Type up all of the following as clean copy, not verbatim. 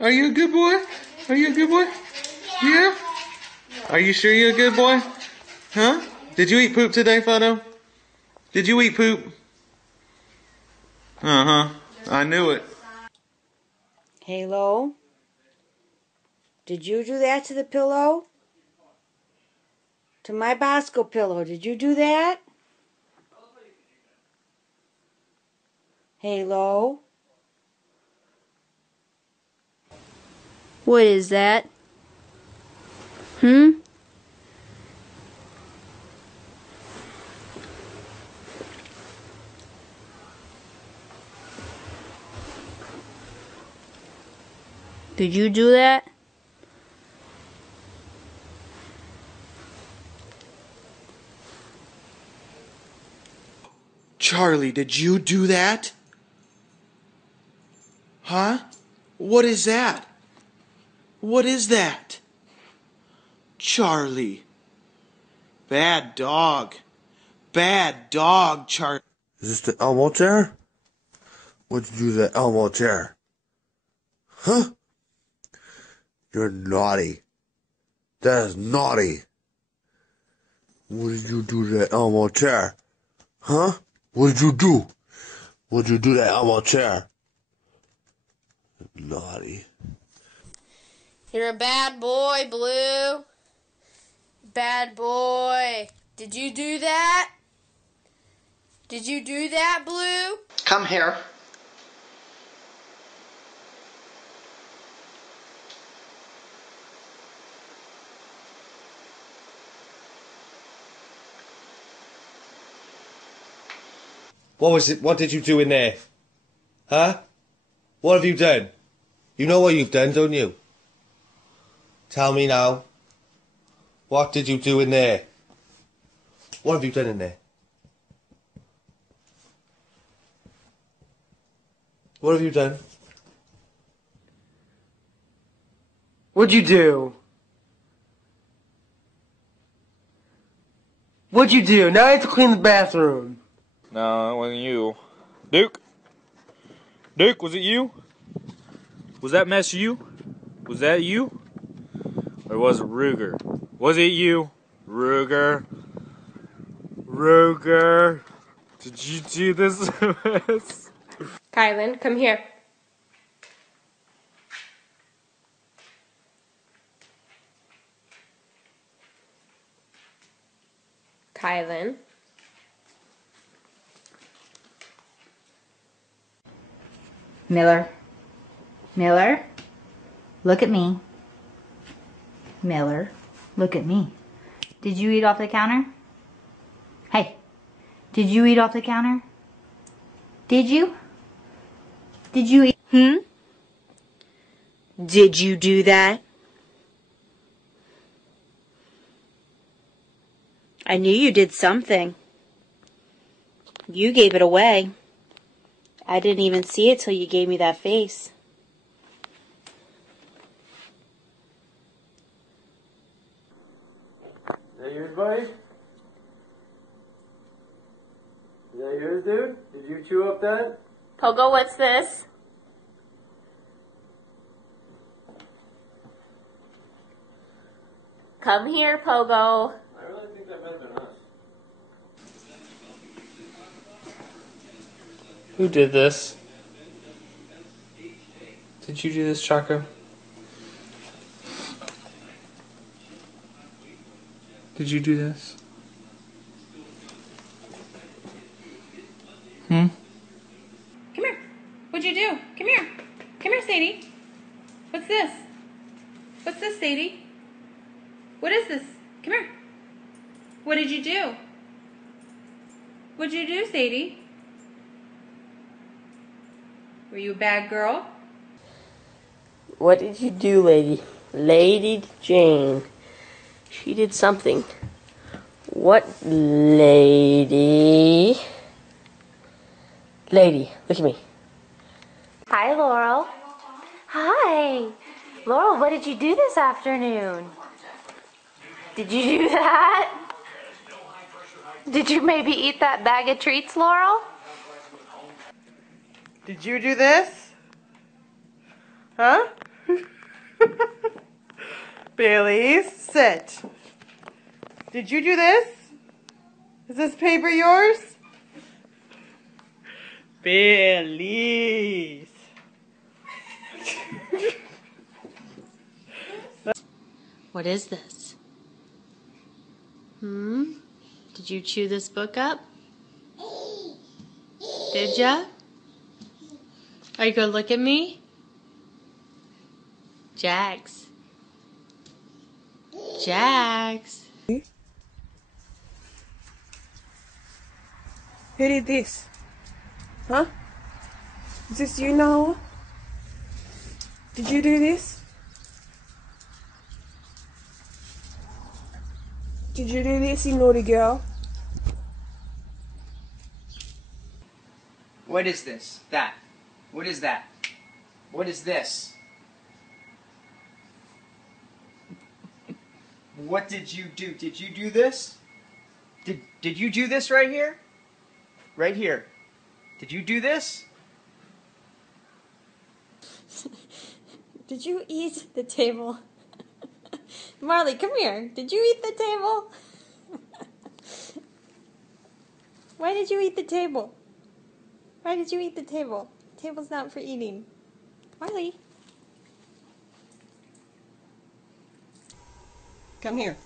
Are you a good boy? Are you a good boy? Yeah? Are you sure you're a good boy? Huh? Did you eat poop today, Fido? Did you eat poop? Uh-huh. I knew it. Halo, did you do that to the pillow? To my Bosco pillow, did you do that? Halo? What is that? Hmm? Did you do that? Charlie, did you do that? Huh? What is that? What is that? Charlie. Bad dog. Bad dog, Charlie. Is this the Elmo chair? What'd you do to that Elmo chair? Huh? You're naughty. That is naughty. What did you do to that Elmo chair? Huh? What did you do? What did you do to that Elmo chair? Naughty. You're a bad boy, Blue. Bad boy. Did you do that? Did you do that, Blue? Come here. What was it? What did you do in there? Huh? What have you done? You know what you've done, don't you? Tell me now. What did you do in there? What have you done in there? What have you done? What'd you do? What'd you do? Now I have to clean the bathroom. No, it wasn't you. Duke? Duke, was it you? Was that mess you? Was that you? Or was it Ruger? Was it you? Ruger? Ruger? Did you do this mess? Kylan, come here. Kylan. Miller. Miller, look at me. Miller, look at me. Did you eat off the counter? Hey, did you eat off the counter? Did you? Did you eat? Did you do that? I knew you did something. You gave it away. I didn't even see it till you gave me that face. Is that yours, buddy? Is that yours, dude? Did you chew up that? Pogo, what's this? Come here, Pogo. I really think that meant they're us. Who did this? Did you do this, Chaco? Did you do this? Come here. What'd you do? Come here. Come here, Sadie. What's this? What's this, Sadie? What is this? Come here. What did you do? What'd you do, Sadie? Were you a bad girl? What did you do, lady? Lady Jane. She did something. What lady? Lady, look at me. Hi, Laurel. Hi. Laurel, what did you do this afternoon? Did you do that? Did you maybe eat that bag of treats, Laurel? Did you do this? Huh? Bailey, sit. Did you do this? Is this paper yours? Bailey. What is this? Did you chew this book up? Did ya? Are you gonna look at me? Jax. Jax. Who did this? Huh? Is this you, Nala? Did you do this? Did you do this, you naughty girl? What is this? That. What is that? What is this? What did you do? Did you do this? Did you do this right here? Right here. Did you do this? Did you eat the table? Marley, come here. Did you eat the table? Why did you eat the table? Why did you eat the table? The table's not for eating. Marley. Come here.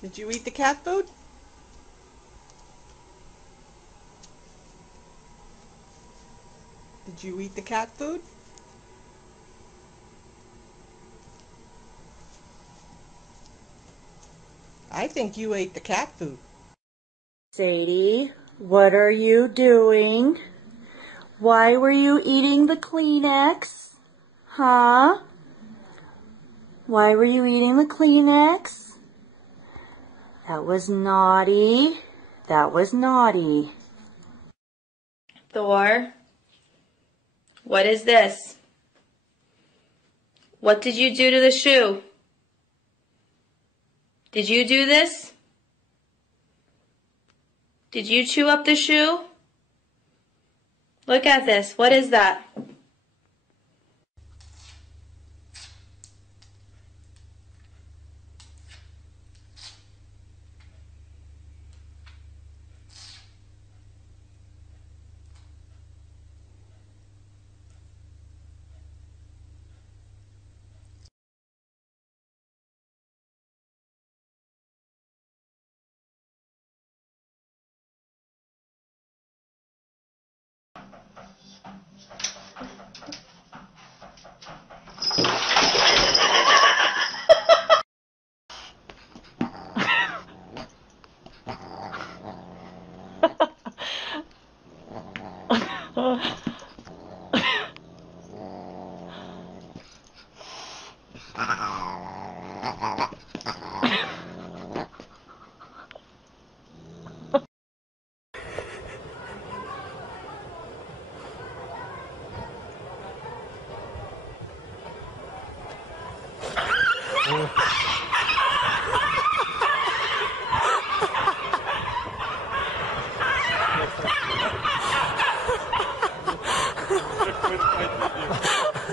Did you eat the cat food? Did you eat the cat food? I think you ate the cat food. Sadie, what are you doing? Why were you eating the Kleenex? Huh? Why were you eating the Kleenex? That was naughty. That was naughty. Thor, what is this? What did you do to the shoe? Did you do this? Did you chew up the shoe? Look at this. What is that?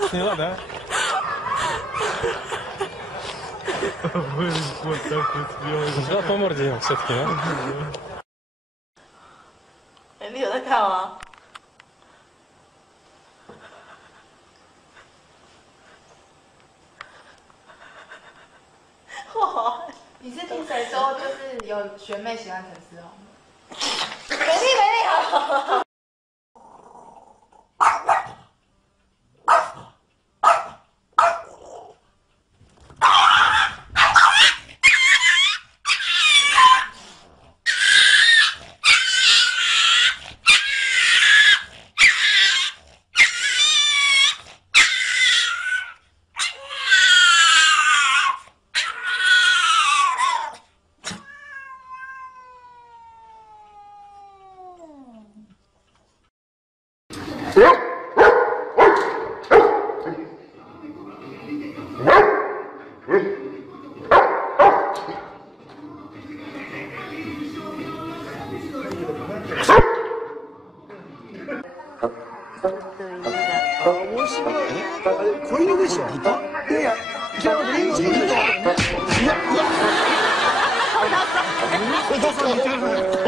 Sniła, da? Trzeba po mordzie ją setki, no? 哎，你有在看吗？哇！你是听谁说就是有学妹喜欢陈思宏？没力，これでしょ。いやいや、じゃあ、Cofam,